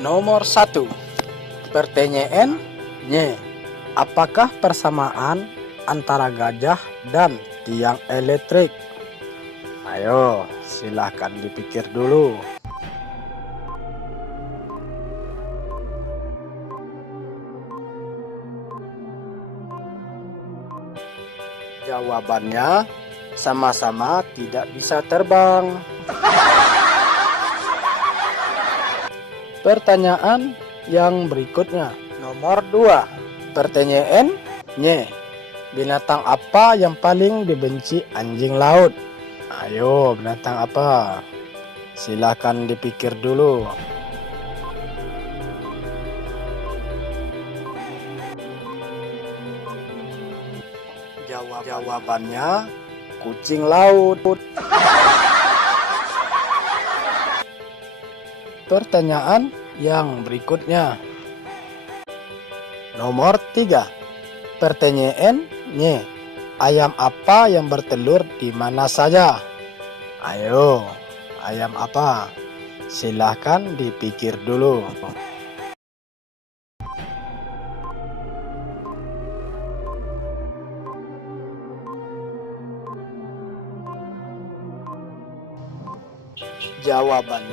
Nomor 1. Pertanyaan Y. Apakah persamaan antara gajah dan tiang elektrik? Ayo, silahkan dipikir dulu. Jawabannya sama-sama tidak bisa terbang. Pertanyaan yang berikutnya, nomor 2. Pertanyaan Y. Binatang apa yang paling dibenci anjing laut? Ayo, binatang apa? Silakan dipikir dulu. Jawabannya kucing laut. Pertanyaan yang berikutnya, nomor 3. Pertanyaan Y. Ayam apa yang bertelur di mana saja? Ayo, ayam apa? Silahkan dipikir dulu.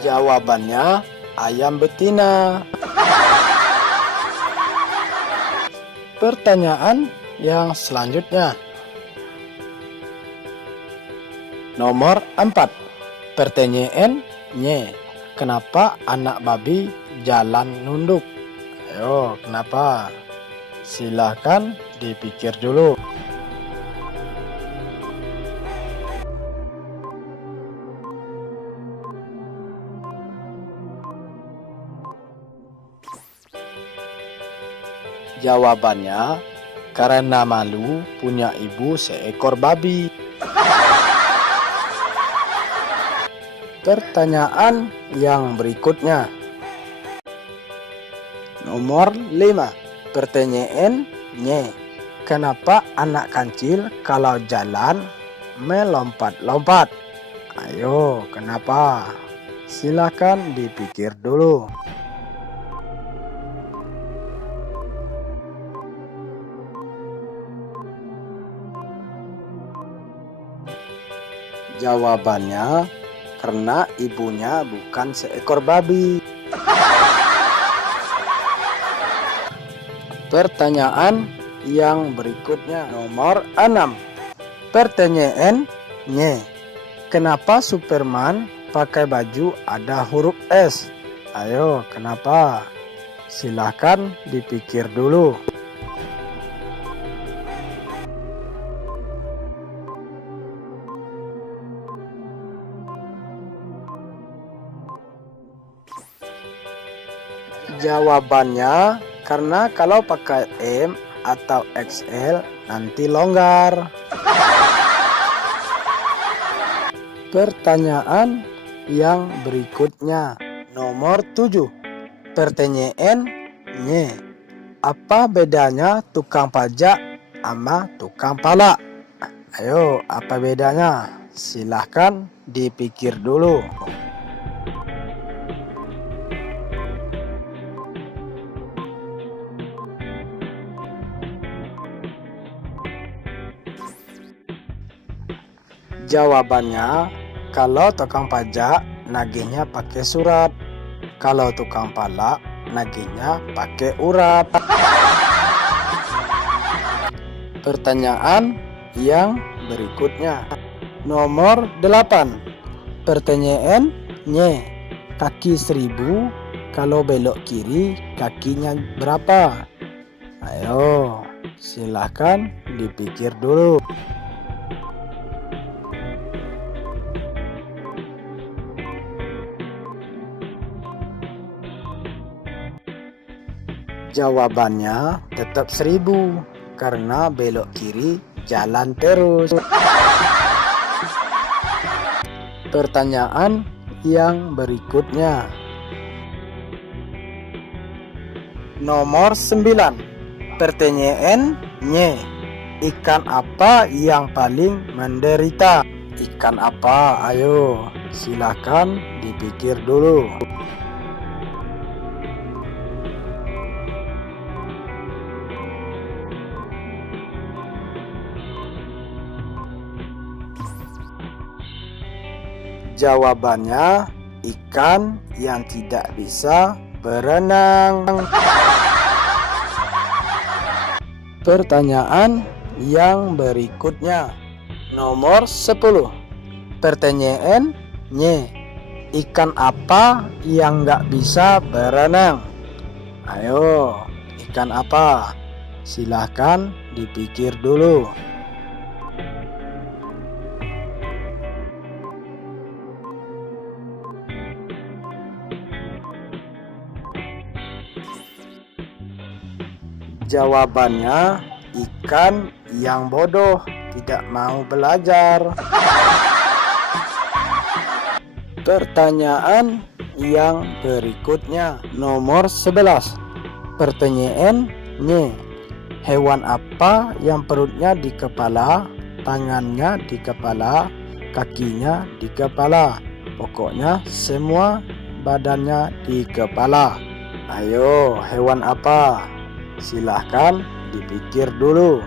Jawabannya ayam betina. Pertanyaan yang selanjutnya, nomor 4. Pertanyaan Y. Kenapa anak babi jalan nunduk? Ayo, kenapa? Silahkan dipikir dulu. Jawabannya karena malu punya ibu seekor babi. Pertanyaan yang berikutnya, nomor 5. Pertanyaan Y. Kenapa anak kancil kalau jalan melompat-lompat? Ayo, kenapa? Silakan dipikir dulu. Jawabannya karena ibunya bukan seekor babi. Pertanyaan yang berikutnya, nomor 6. Pertanyaan Y. Kenapa Superman pakai baju ada huruf S? Ayo, kenapa? Silahkan dipikir dulu. Jawabannya karena kalau pakai M atau XL nanti longgar. Pertanyaan yang berikutnya, nomor 7. Pertanyaan Y. Apa bedanya tukang pajak sama tukang pala? Ayo, apa bedanya? Silahkan dipikir dulu. Jawabannya, kalau tukang pajak nagihnya pakai surat, kalau tukang pala nagihnya pakai urat. Pertanyaan yang berikutnya, nomor 8. Pertanyaan Y. Kaki 1000 kalau belok kiri kakinya berapa? Ayo, silahkan dipikir dulu. Jawabannya tetap 1000 karena belok kiri jalan terus. Pertanyaan yang berikutnya, nomor 9. Pertanyaan Y. Ikan apa yang paling menderita? Ikan apa? Ayo, silakan dipikir dulu. Jawabannya ikan yang tidak bisa berenang. Pertanyaan yang berikutnya, nomor 10. Pertanyaannya, ikan apa yang nggak bisa berenang? Ayo, ikan apa? Silahkan dipikir dulu. Jawabannya ikan yang bodoh, tidak mau belajar. Pertanyaan yang berikutnya, nomor 11. Pertanyaannya, hewan apa yang perutnya di kepala, tangannya di kepala, kakinya di kepala, pokoknya semua badannya di kepala? Ayo, hewan apa? Silahkan dipikir dulu.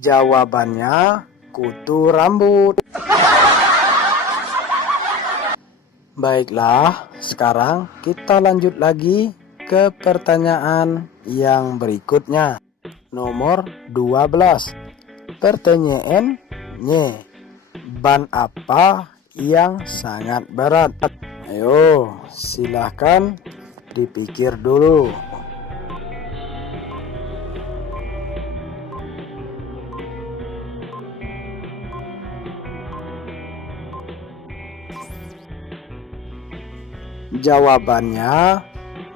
Jawabannya kutu rambut. Baiklah, sekarang kita lanjut lagi ke pertanyaan yang berikutnya. Nomor 12. Pertanyaannya, ban apa yang sangat berat? Ayo, silahkan dipikir dulu. Jawabannya,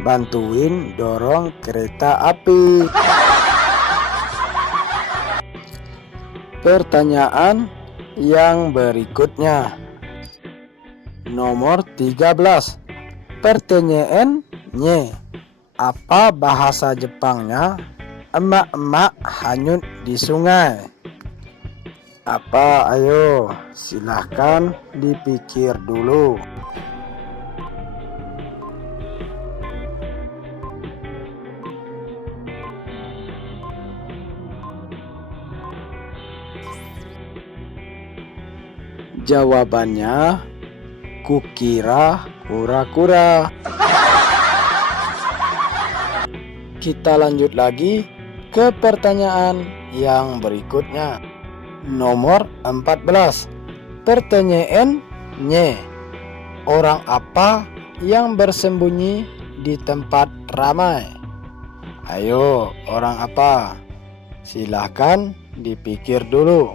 bantuin dorong kereta api. Pertanyaan yang berikutnya, nomor 13. Pertanyaannya, apa bahasa Jepangnya emak-emak hanyut di sungai? Apa? Ayo, silahkan dipikir dulu. Jawabannya, kukira kura-kura. Kita lanjut lagi ke pertanyaan yang berikutnya. Nomor 14. Pertanyaannya, orang apa yang bersembunyi di tempat ramai? Ayo, orang apa? Silahkan dipikir dulu.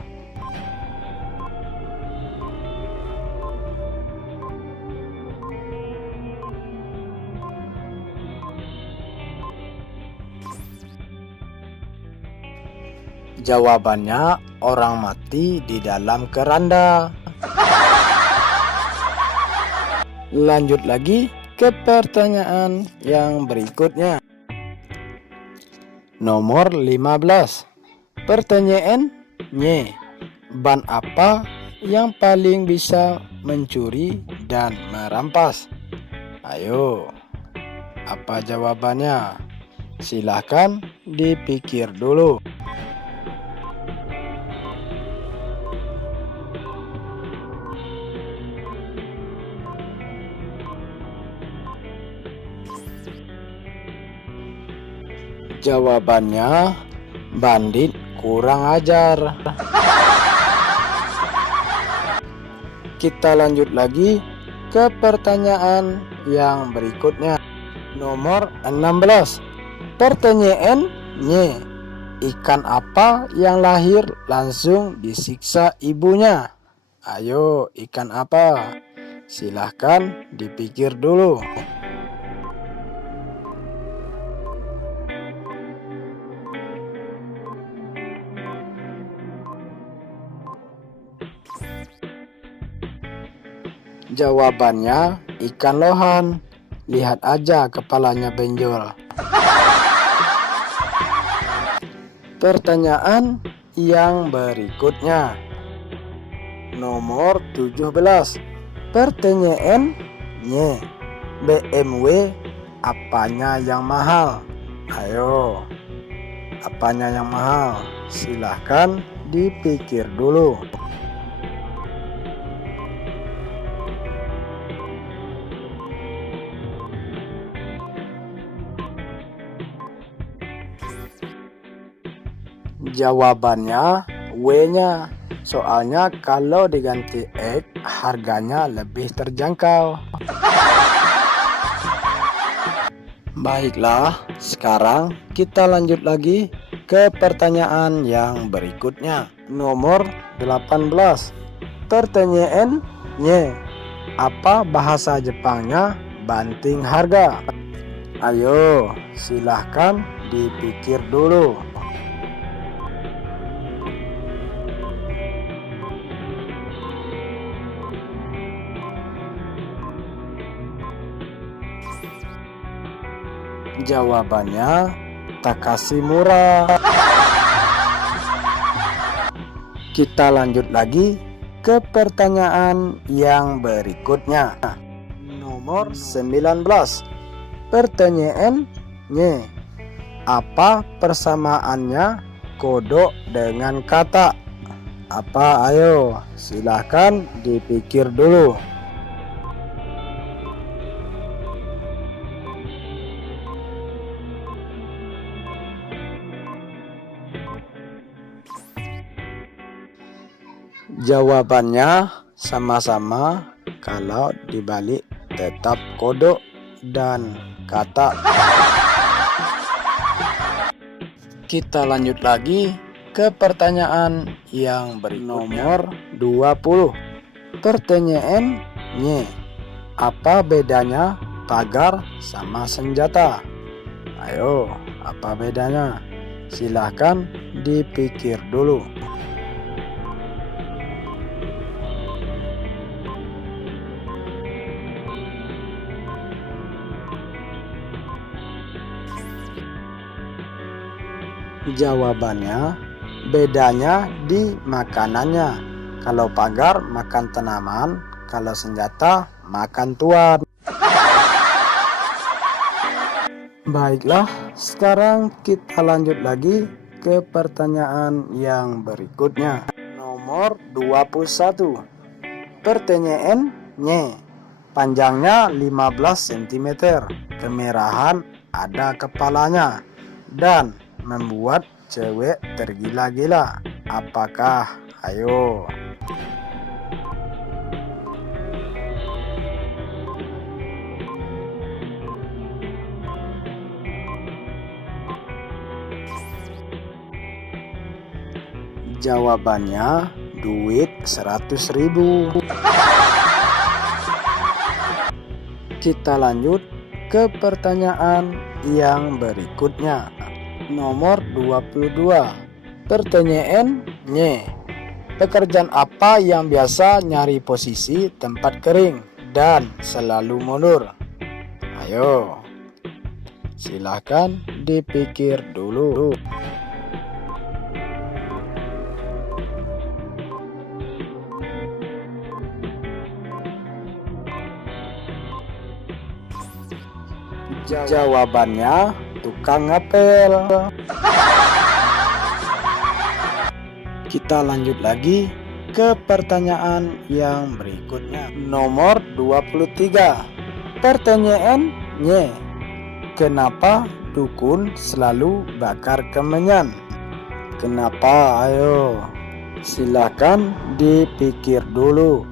Jawabannya, orang mati di dalam keranda. Lanjut lagi ke pertanyaan yang berikutnya. Nomor 15. Pertanyaannya, ban apa yang paling bisa mencuri dan merampas? Ayo, apa jawabannya? Silahkan dipikir dulu. Jawabannya, bandit kurang ajar. Kita lanjut lagi ke pertanyaan yang berikutnya. Nomor 16. Pertanyaannya, ikan apa yang lahir langsung disiksa ibunya? Ayo, ikan apa? Silahkan dipikir dulu. Jawabannya, ikan lohan. Lihat aja kepalanya benjol. Pertanyaan yang berikutnya. Nomor 17. Pertanyaannya, BMW apanya yang mahal? Ayo, apanya yang mahal? Silahkan dipikir dulu. Jawabannya W-nya. Soalnya kalau diganti X harganya lebih terjangkau. Baiklah, sekarang kita lanjut lagi ke pertanyaan yang berikutnya. Nomor 18. Pertanyaannya, apa bahasa Jepangnya banting harga? Ayo, silahkan dipikir dulu. Jawabannya Takashimura. Kita lanjut lagi ke pertanyaan yang berikutnya. Nomor 19. Pertanyaannya, apa persamaannya kodok dengan kata? Apa? Ayo, silahkan dipikir dulu. Jawabannya sama-sama kalau dibalik tetap kodok dan kata. Kita lanjut lagi ke pertanyaan yang berikutnya. Nomor 20. Pertanyaannya, apa bedanya pagar sama senjata? Ayo, apa bedanya? Silahkan dipikir dulu. Jawabannya, bedanya di makanannya. Kalau pagar makan tanaman, kalau senjata makan tuan. Baiklah, sekarang kita lanjut lagi ke pertanyaan yang berikutnya. Nomor 21. Pertanyaannya, panjangnya 15 cm, kemerahan ada kepalanya, dan membuat cewek tergila-gila. Apakah? Ayo. Jawabannya duit 100.000. Kita lanjut ke pertanyaan yang berikutnya. Nomor 22. Pertanyaannya, pekerjaan apa yang biasa nyari posisi tempat kering dan selalu mundur? Ayo, silahkan dipikir dulu. Jawabannya tukang ngepel. Kita lanjut lagi ke pertanyaan yang berikutnya. Nomor 23. Pertanyaannya, kenapa dukun selalu bakar kemenyan? Kenapa? Ayo, silakan dipikir dulu.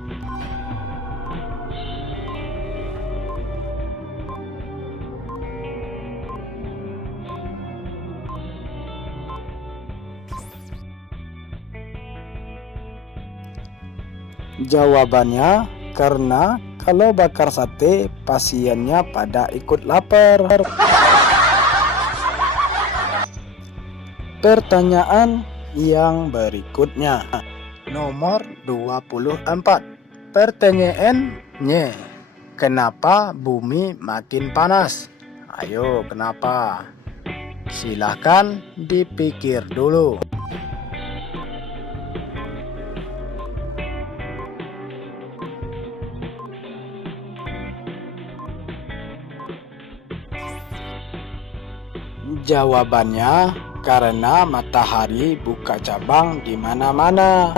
Jawabannya, karena kalau bakar sate pasiennya pada ikut lapar. Pertanyaan yang berikutnya. Nomor 24. Pertanyaannya, kenapa bumi makin panas? Ayo, kenapa? Silahkan dipikir dulu. Jawabannya karena matahari buka cabang di mana-mana.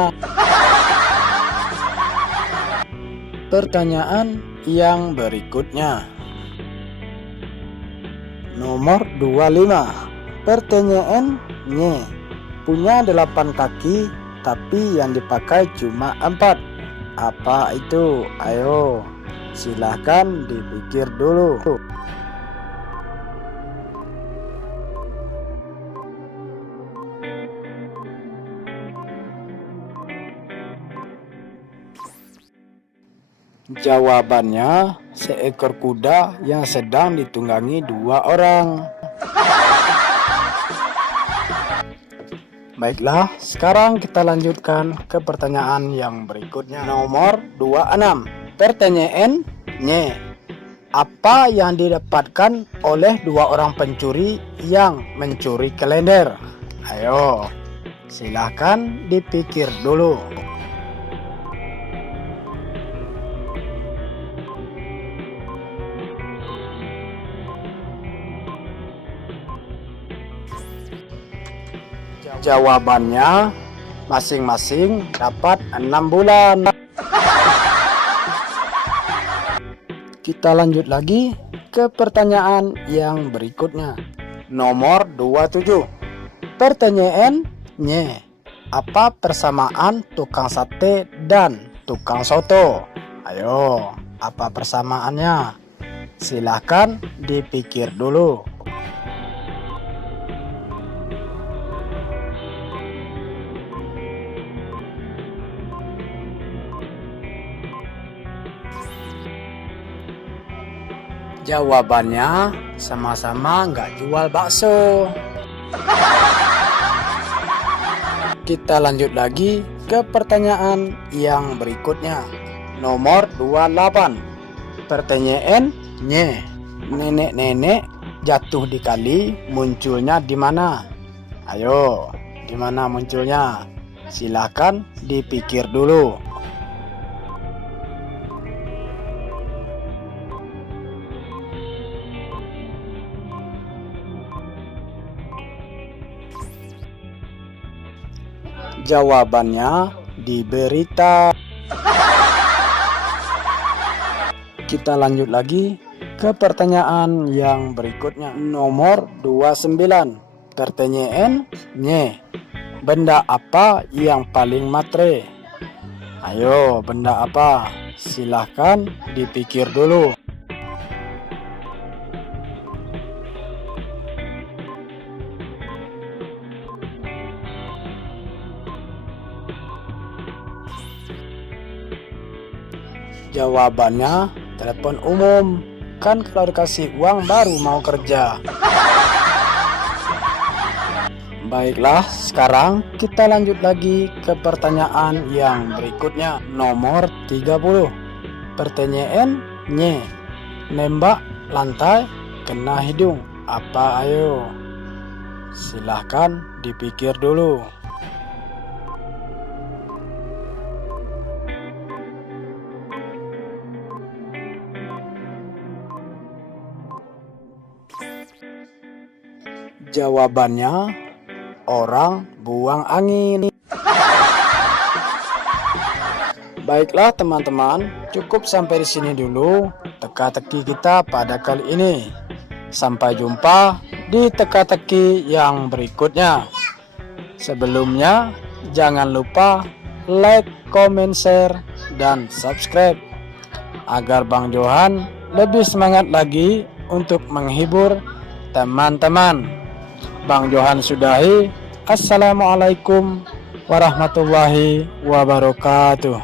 Pertanyaan yang berikutnya. Nomor 25. Pertanyaannya, punya 8 kaki tapi yang dipakai cuma 4. Apa itu? Ayo, silahkan dipikir dulu. Jawabannya seekor kuda yang sedang ditunggangi 2 orang. Baiklah, sekarang kita lanjutkan ke pertanyaan yang berikutnya. Nomor 26. Pertanyaannya, apa yang didapatkan oleh 2 orang pencuri yang mencuri kalender? Ayo, silahkan dipikir dulu. Jawabannya masing-masing dapat 6 bulan. Kita lanjut lagi ke pertanyaan yang berikutnya. Nomor 27. Pertanyaannya, apa persamaan tukang sate dan tukang soto? Ayo, apa persamaannya? Silahkan dipikir dulu. Jawabannya sama-sama nggak jual bakso. Kita lanjut lagi ke pertanyaan yang berikutnya. Nomor 28. Pertanyaannya, nenek-nenek jatuh di kali munculnya di mana? Ayo, di mana munculnya? Silahkan dipikir dulu. Jawabannya di berita. Kita lanjut lagi ke pertanyaan yang berikutnya. Nomor 29. Pertanyaannya, benda apa yang paling matre? Ayo, benda apa? Silahkan dipikir dulu. Jawabannya telepon umum. Kan kalau dikasih uang baru mau kerja. Baiklah, sekarang kita lanjut lagi ke pertanyaan yang berikutnya. Nomor 30. Pertanyaannya, nembak lantai kena hidung. Apa ayo? Silahkan dipikir dulu. Jawabannya orang buang angin. Baiklah teman-teman, cukup sampai di sini dulu teka-teki kita pada kali ini. Sampai jumpa di teka-teki yang berikutnya. Sebelumnya, jangan lupa like, comment, share, dan subscribe agar Bang Johan lebih semangat lagi untuk menghibur teman-teman. Bang Johan sudahi. Assalamualaikum warahmatullahi wabarakatuh.